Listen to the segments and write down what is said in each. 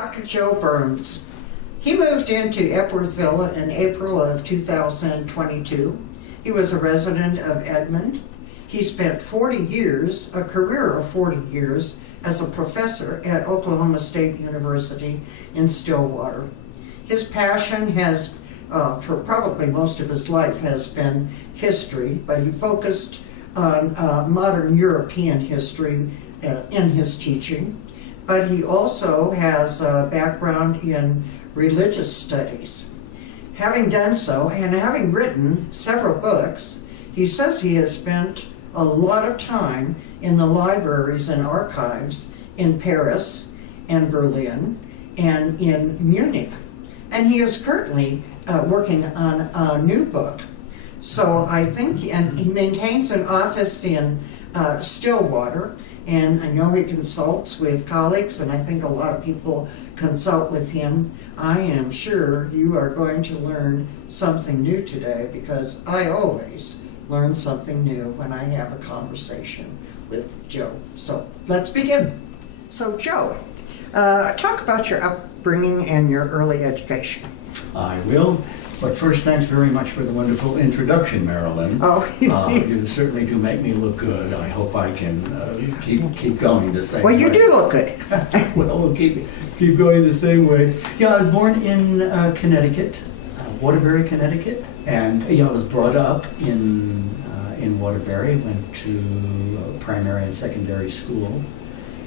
Dr. Joe Byrnes. He moved into Epworthville in April of 2022. He was a resident of Edmond. He spent 40 years, a career of 40 years, as a professor at Oklahoma State University in Stillwater. His passion has, for probably most of his life, has been history, but he focused on modern European history in his teaching. But he also has a background in religious studies. Having done so, and having written several books, he says he has spent a lot of time in the libraries and archives in Paris and Berlin and in Munich. And he is currently working on a new book. So I think, and he maintains an office in Stillwater, and I know he consults with colleagues, and I think a lot of people consult with him. I am sure you are going to learn something new today, because I always learn something new when I have a conversation with Joe. So let's begin. So Joe, talk about your upbringing and your early education. I will. But first, thanks very much for the wonderful introduction, Marilyn. Oh. You certainly do make me look good. I hope I can keep going the same way. Well, you do look good. Well, we'll keep going the same way. Yeah, I was born in Connecticut, Waterbury, Connecticut, and I was brought up in Waterbury. Went to primary and secondary school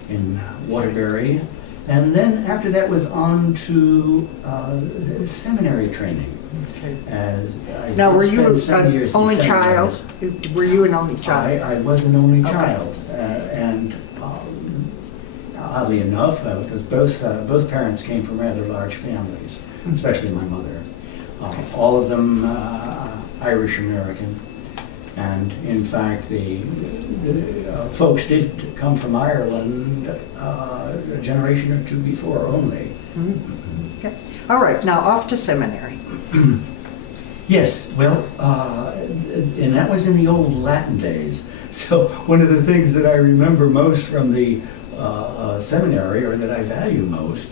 in Waterbury, and then after that was on to seminary training. Okay. Now, were you an only child? Were you an only child? I was an only Okay. child, and oddly enough, because both parents came from rather large families, especially my mother. All of them Irish American, and in fact, the folks did come from Ireland a generation or two before only. Mm-hmm. Okay. All right. Now off to seminary. Yes, well, and that was in the old Latin days. So one of the things that I remember most from the seminary, or that I value most,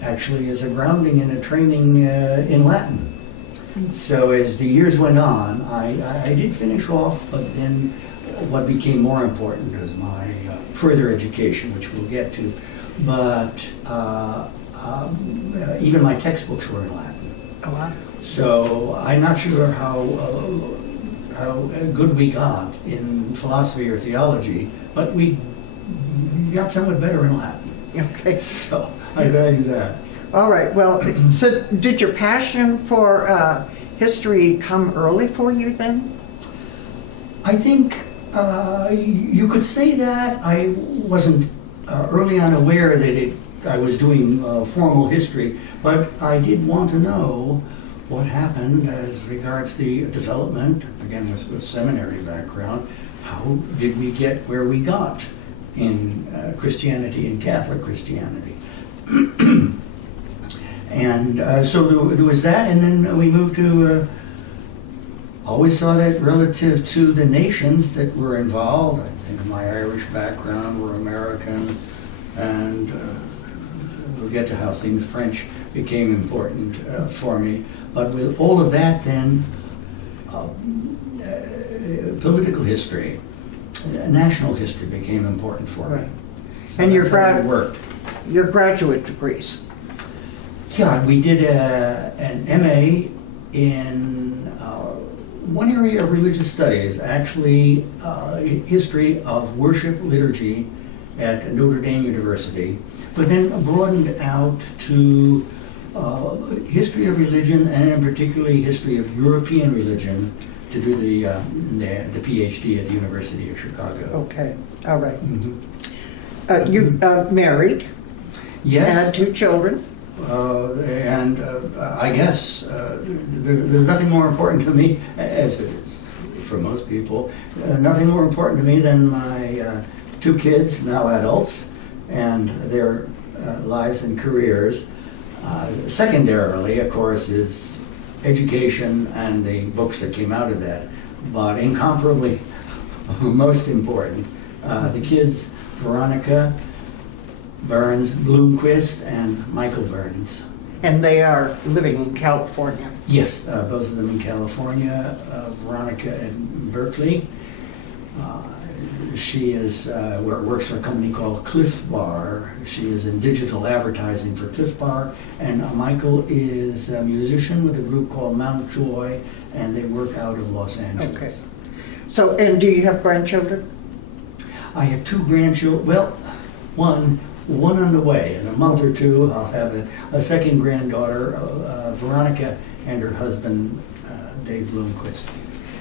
actually is a grounding and a training in Latin. So as the years went on, I did finish off, but then what became more important was my further education, which we'll get to. But even my textbooks were in Latin. Oh, wow. So I'm not sure how good we got in philosophy or theology, but we got somewhat better in Latin. Okay. So I value that. All right. Well, so did your passion for history come early for you then? I think you could say that. I wasn't early on aware that I was doing formal history, but I did want to know what happened as regards the development, again with seminary background. How did we get where we got in Christianity and Catholic Christianity? And so there was that, and then we moved to, always saw that relative to the nations that were involved. I think my Irish background were American, and we'll get to how things French became important for me. But with all of that, then political history, national history became important for me. Right. So And that's how it worked. your graduate degrees. Yeah, we did an MA in one area of religious studies, actually history of worship liturgy at Notre Dame University, but then broadened out to history of religion, and particularly history of European religion, to do the PhD at the University of Chicago. Okay. All right. Mm-hmm. You married? Yes. Had 2 children? And I guess there's nothing more important to me, as it is for most people, nothing more important to me than my 2 kids, now adults, and their lives and careers. Secondarily, of course, is education and the books that came out of that. But incomparably most important, the kids, Veronica, Byrnes, Bloomquist, and Michael Byrnes. And they are living in California. Yes, both of them in California. Veronica in Berkeley. She works for a company called Cliff Bar. She is in digital advertising for Cliff Bar. And Michael is a musician with a group called Mount Joy, and they work out of Los Angeles. Okay. So, and do you have grandchildren? I have 2 grandchildren. Well, one on the way. In a month or 2, I'll have a second granddaughter, Veronica, and her husband, Dave Bloomquist.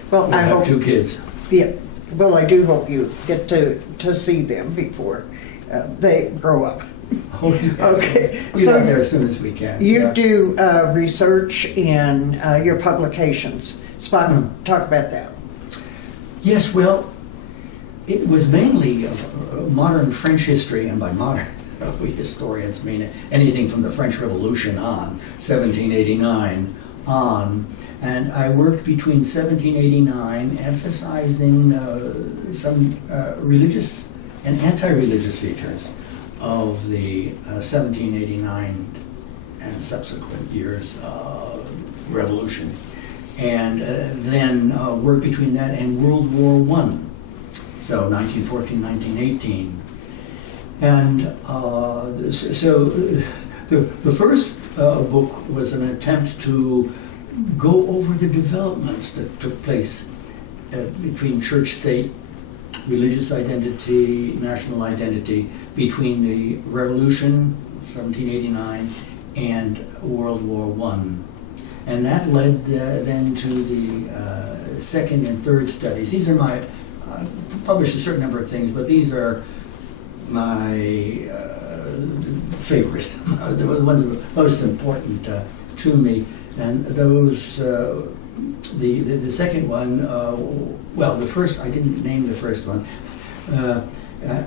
Well, I have 2 kids. Yeah. Well, I do hope you get to see them before they grow up. Oh, yeah. Okay. We'll get out there as soon as we can. You do research in your publications. Talk about that. Yes, well, it was mainly modern French history, and by modern, we historians mean anything from the French Revolution on, 1789 on. And I worked between 1789, emphasizing some religious and anti-religious features of the 1789 and subsequent years revolution. And then worked between that and World War I, so 1914, 1918. And so the first book was an attempt to go over the developments that took place between church-state, religious identity, national identity, between the Revolution, 1789, and World War I. And that led then to the second and third studies. These are my, published a certain number of things, but these are my favorite, the ones that are most important to me. And those, the second one, well, the first, I didn't name the first one,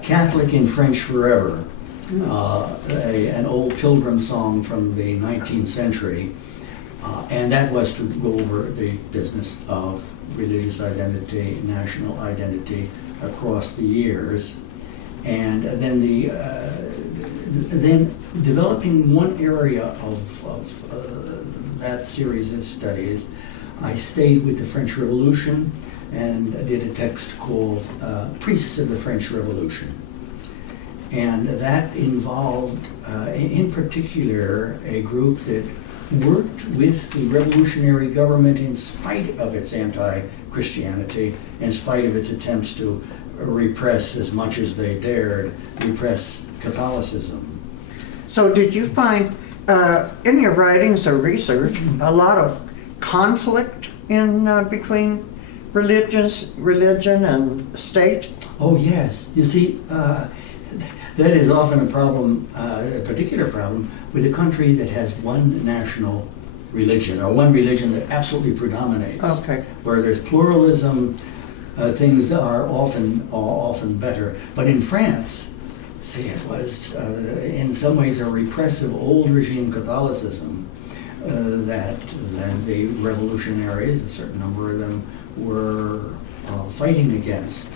Catholic in French Forever, an old pilgrim song from the 19th century. And that was to go over the business of religious identity, national identity across the years. And then then developing one area of that series of studies, I stayed with the French Revolution and did a text called Priests of the French Revolution. And that involved, in particular, a group that worked with the revolutionary government in spite of its anti-Christianity, in spite of its attempts to repress as much as they dared, repress Catholicism. So did you find in your writings or research a lot of conflict in between religion and state? Oh yes, you see, that is often a problem, a particular problem, with a country that has one national religion, or one religion that absolutely predominates. Okay. Where there's pluralism, things are often better. But in France, see, it was in some ways a repressive old regime Catholicism that the revolutionaries, a certain number of them, were fighting against.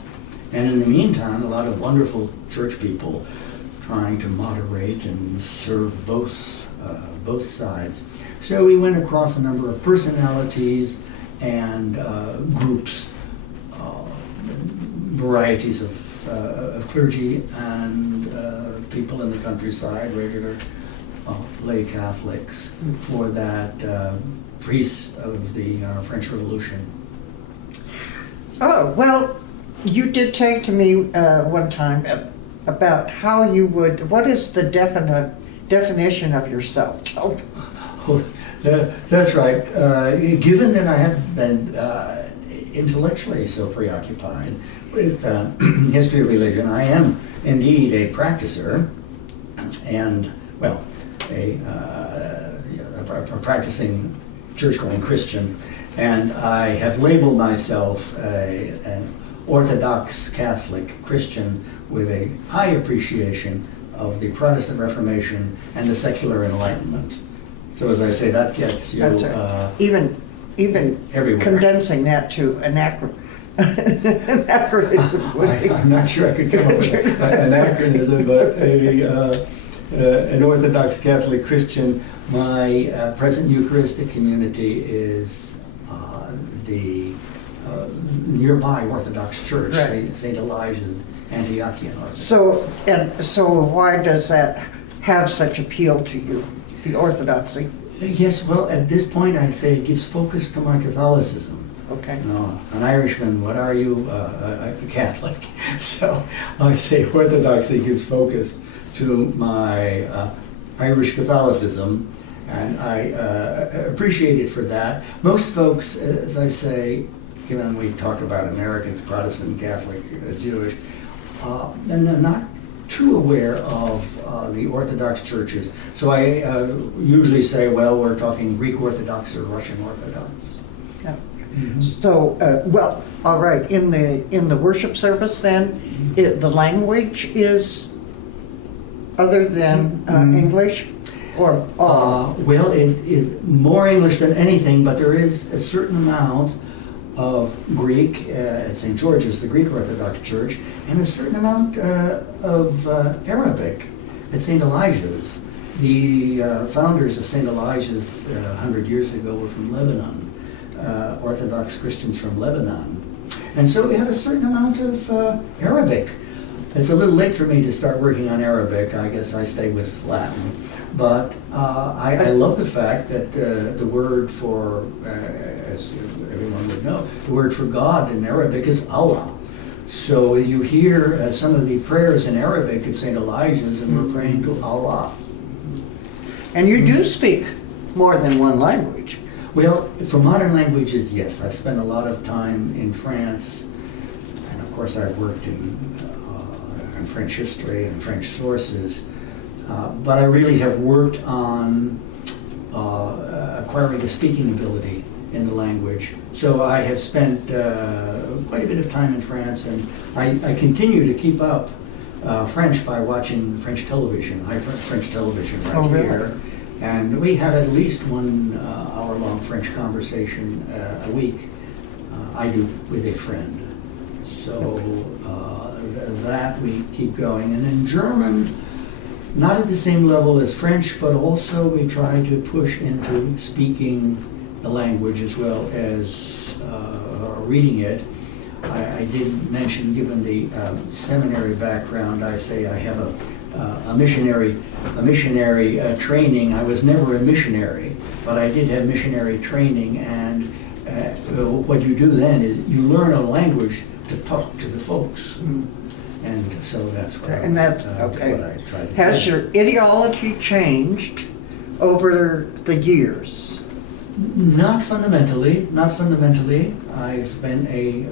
And in the meantime, a lot of wonderful church people trying to moderate and serve both sides. So we went across a number of personalities and groups, varieties of clergy and people in the countryside, regular lay Catholics, for that priests of the French Revolution. Oh, well, you did say to me one time about how you would, what is the definition of yourself? Tell me. Oh, that's right. Given that I have been intellectually so preoccupied with history of religion, I am indeed a practicer and, well, a practicing church-going Christian, and I have labeled myself an Orthodox Catholic Christian with a high appreciation of the Protestant Reformation and the secular Enlightenment. So as I say, that gets you even everywhere. condensing that to Anachronism would be. I'm not sure I could come up with an acronym, but an Orthodox Catholic Christian. My present Eucharistic community is the nearby Orthodox Church, Right. St. Elijah's Antiochian Orthodox. So why does that have such appeal to you, the Orthodoxy? Yes, well, at this point I say it gives focus to my Catholicism. Okay. No, an Irishman, what are you? A Catholic. So I say Orthodoxy gives focus to my Irish Catholicism, and I appreciate it for that. Most folks, as I say, given we talk about Americans, Protestant, Catholic, Jewish, they're not too aware of the Orthodox churches. So I usually say, well, we're talking Greek Orthodox or Russian Orthodox. Yeah. Mhm. So, well, all right. In the worship service, then, the language is other than English, or Well, it is more English than anything, but there is a certain amount of Greek at St. George's, the Greek Orthodox Church, and a certain amount of Arabic at St. Elijah's. The founders of St. Elijah's 100 years ago were from Lebanon, Orthodox Christians from Lebanon. And so we have a certain amount of Arabic. It's a little late for me to start working on Arabic. I guess I stay with Latin. But I love the fact that the word for, as everyone would know, the word for God in Arabic is Allah. So you hear some of the prayers in Arabic at St. Elijah's, and we're praying to Allah. and you do speak more than one language. Well, for modern languages, yes. I've spent a lot of time in France, and of course I've worked in French history and French sources, but I really have worked on acquiring a speaking ability in the language. So I have spent quite a bit of time in France, and I continue to keep up French by watching French television, French television right Oh, really? here. And we have at least 1 hour-long French conversation a week. I do with a friend. So that we keep going. And in German, not at the same level as French, but also we try to push into speaking the language as well as reading it. I did mention, given the seminary background, I say I have a missionary training. I was never a missionary, but I did have missionary training, and what you do then is you learn a language to talk to the folks. And so that's what And that's okay. what I try to Has do. your ideology changed over the years? Not fundamentally, not fundamentally. I've been a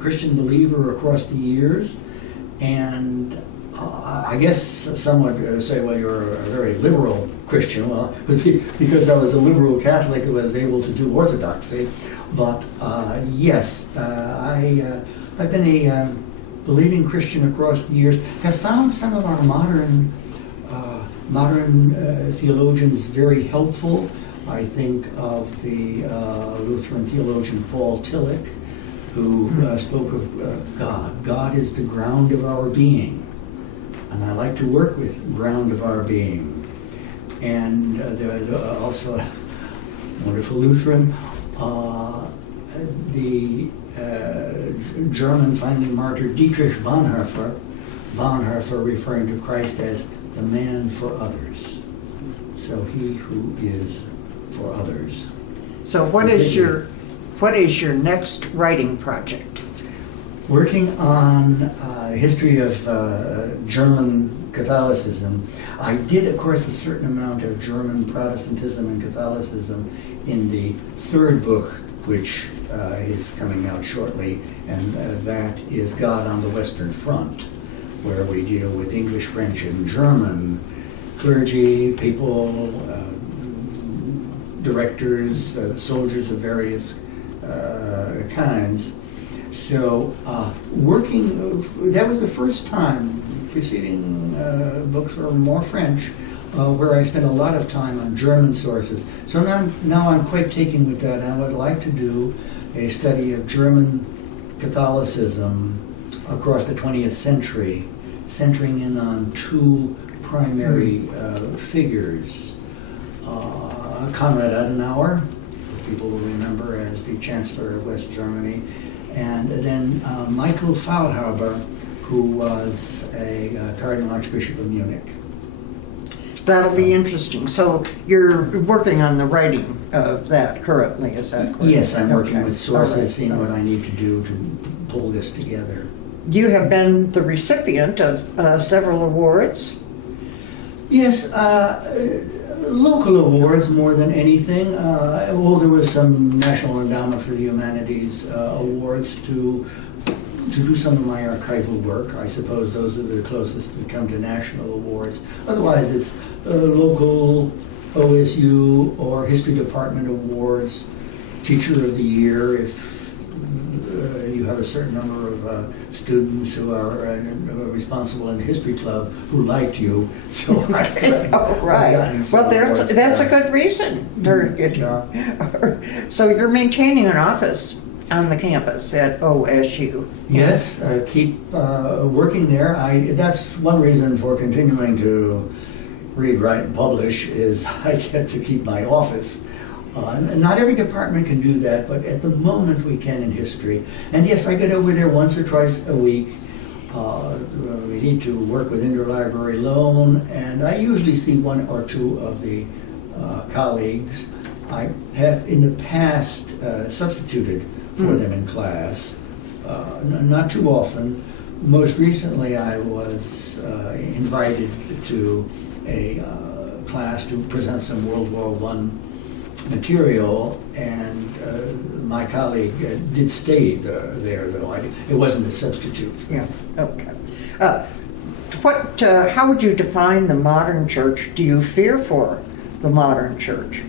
Christian believer across the years, and I guess some would say, well, you're a very liberal Christian. Well, because I was a liberal Catholic, I was able to do Orthodoxy. But yes, I've been a believing Christian across the years. Have found some of our modern theologians very helpful. I think of the Lutheran theologian Paul Tillich, who spoke of God. God is the ground of our being. And I like to work with ground of our being. And there are also a wonderful Lutheran, the German finally martyr Dietrich Bonhoeffer referring to Christ as the man for others. So he who is for others. So what is your next writing project? Working on the history of German Catholicism. I did, of course, a certain amount of German Protestantism and Catholicism in the third book, which is coming out shortly, and that is God on the Western Front, where we deal with English, French, and German clergy, people, directors, soldiers of various kinds. So that was the first time. Preceding books were more French, where I spent a lot of time on German sources. So now I'm quite taken with that. I would like to do a study of German Catholicism across the 20th century, centering in on two primary figures. Konrad Adenauer, who people will remember as the Chancellor of West Germany, and then Michael Faulhaber, who was a Cardinal Archbishop of Munich. That'll be interesting. So you're working on the writing of that currently, is that correct? Yes, I'm working Okay. with sources, All right. seeing what I need to do to pull this together. You have been the recipient of several awards. Yes, local awards more than anything. Well, there was some National Endowment for the Humanities awards to do some of my archival work. I suppose those are the closest we come to national awards. Otherwise, it's local OSU or History Department awards, Teacher of the Year, if you have a certain number of students who are responsible in the history club who liked you. So Oh, right. Well, that's a good reason. So you're maintaining an office on the campus at OSU. Yes, keep working there. That's one reason for continuing to read, write, and publish is I get to keep my office. Not every department can do that, but at the moment we can in history. And yes, I get over there once or twice a week. We need to work with interlibrary loan, and I usually see one or two of the colleagues. I have in the past substituted for them in class, not too often. Most recently I was invited to a class to present some World War I material, and my colleague did stay there, though. It wasn't a substitute. Yeah, okay. How would you define the modern church? Do you fear for the modern church?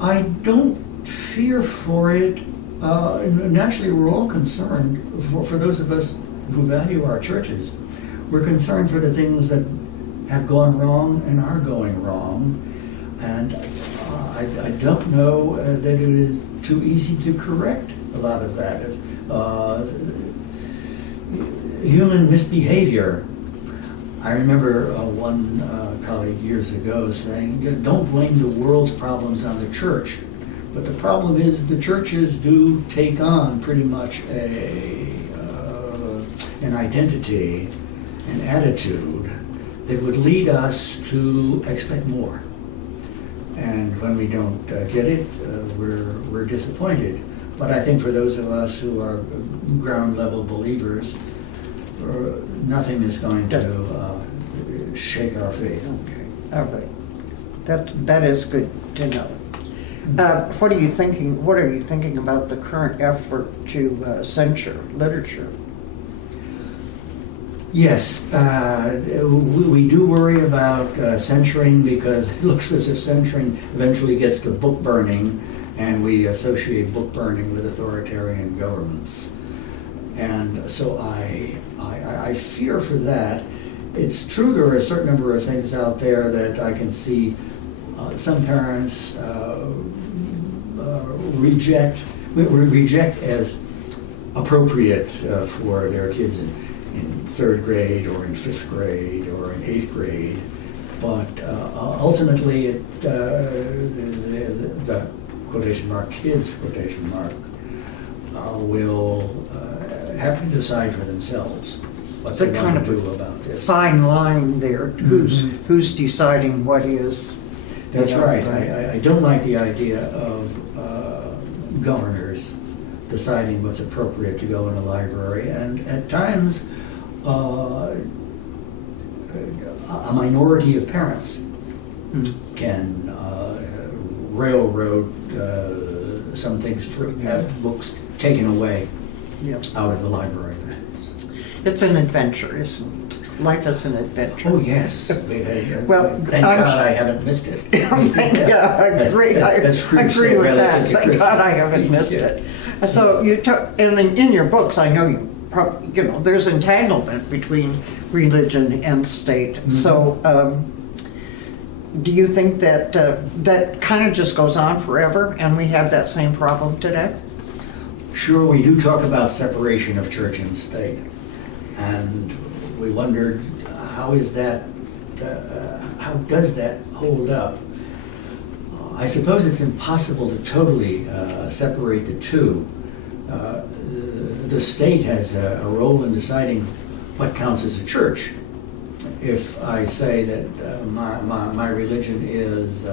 I don't fear for it. Naturally, we're all concerned, for those of us who value our churches, we're concerned for the things that have gone wrong and are going wrong. And I don't know that it is too easy to correct a lot of that. As human misbehavior. I remember one colleague years ago saying, don't blame the world's problems on the church. But the problem is the churches do take on pretty much an identity, an attitude that would lead us to expect more. And when we don't get it, we're disappointed. But I think for those of us who are ground level believers, nothing is going to shake our faith. Okay, all right. That is good to know. What are you thinking? What are you thinking about the current effort to censure literature? Yes, we do worry about censoring because it looks as if censoring eventually gets to book burning, and we associate book burning with authoritarian governments. And so I fear for that. It's true there are a certain number of things out there that I can see some parents reject as appropriate for their kids in third grade or in fifth grade or in eighth grade. But ultimately, the quotation mark kids, quotation mark, will have to decide for themselves what they want to do about this. Fine line there. Who's deciding what is? That's right. I don't like the idea of governors deciding what's appropriate to go in a library, and at times a minority of parents can railroad some things to have books taken away out of the library. It's an adventure, isn't it? Life is an adventure. Oh, yes. Well, thank God I haven't missed it. Yeah, I agree. I agree with that. Thank God I haven't missed it. So you took, and in your books, I know you probably, there's entanglement between religion and state. Mm-hmm. So do you think that that kind of just goes on forever, and we have that same problem today? sure, we do talk about separation of church and state, and we wondered how is that, how does that hold up? I suppose it's impossible to totally separate the two. The state has a role in deciding what counts as a church. If I say that my religion is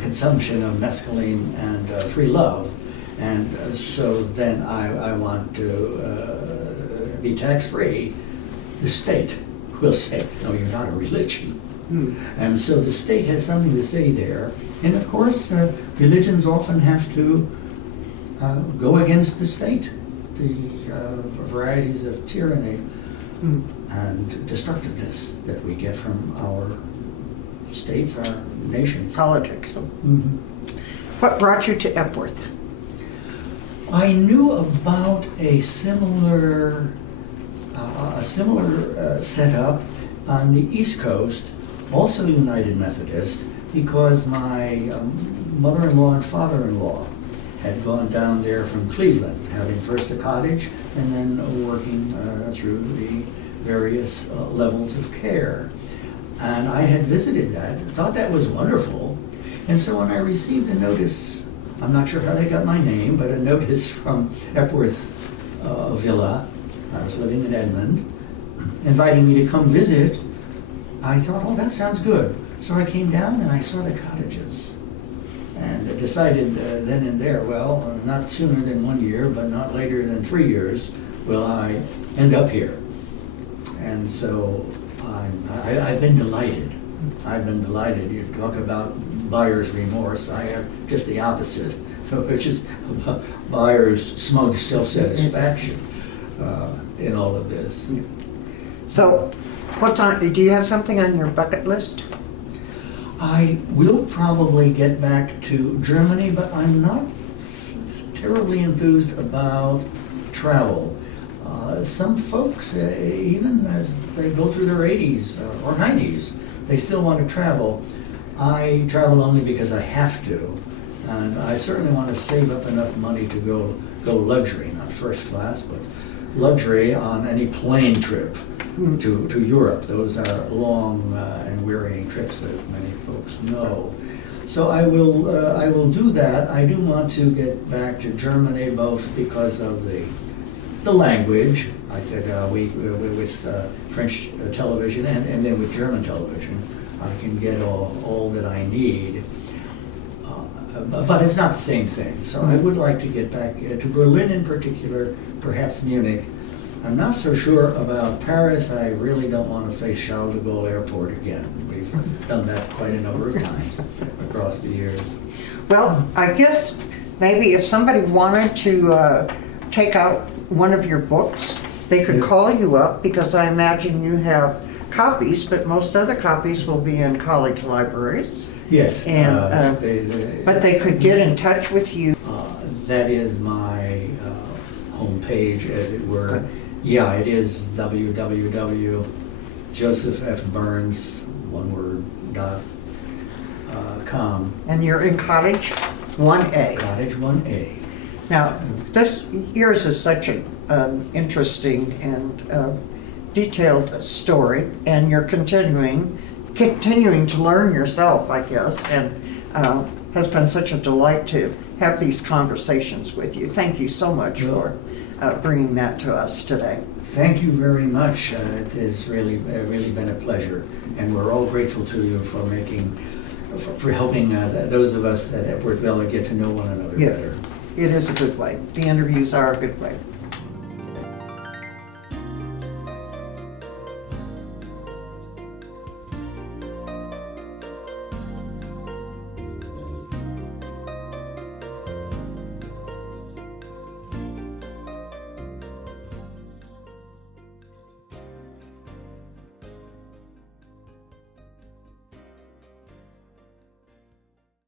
consumption of mescaline and free love, and so then I want to be tax-free, the state will say, no, you're not a religion. And so the state has something to say there. And of course, religions often have to go against the state, the varieties of tyranny and destructiveness that we get from our states, our nations. Politics. Mhm. What brought you to Epworth? I knew about a similar setup on the East Coast, also United Methodist, because my mother-in-law and father-in-law had gone down there from Cleveland, having first a cottage and then working through the various levels of care. And I had visited that, thought that was wonderful. And so when I received a notice, I'm not sure how they got my name, but a notice from Epworth Villa, I was living in Edmond, inviting me to come visit, I thought, oh, that sounds good. So I came down and I saw the cottages. And I decided then and there, well, not sooner than 1 year, but not later than 3 years, will I end up here. And so I've been delighted. I've been delighted. You talk about buyer's remorse. I have just the opposite, which is buyer's smug self-satisfaction in all of this. So, do you have something on your bucket list? I will probably get back to Germany, but I'm not terribly enthused about travel. Some folks, even as they go through their 80s or 90s, they still want to travel. I travel only because I have to, and I certainly want to save up enough money to go luxury, not first class, but luxury on any plane trip to Europe. Those are long and wearying trips, as many folks know. So I will do that. I do want to get back to Germany, both because of the language. I said with French television and then with German television, I can get all that I need. But it's not the same thing. So I would like to get back to Berlin in particular, perhaps Munich. I'm not so sure about Paris. I really don't want to face Charles de Gaulle Airport again. We've done that quite a number of times across the years. Well, I guess maybe if somebody wanted to take out one of your books, they could call you up, because I imagine you have copies, but most other copies will be in college libraries. Yes. And but they could get in touch with you. That is my homepage, as it were. Yeah, it is www.josephfbyrnes, one word, .com. And you're in Cottage 1A. Cottage 1A. Now, yours is such an interesting and detailed story, and you're continuing to learn yourself, I guess, and has been such a delight to have these conversations with you. Thank you so much for bringing that to us today. Thank you very much. It has really been a pleasure, and we're all grateful to you for helping those of us at Epworth Villa get to know one another better. It is a good way. The interviews are a good way.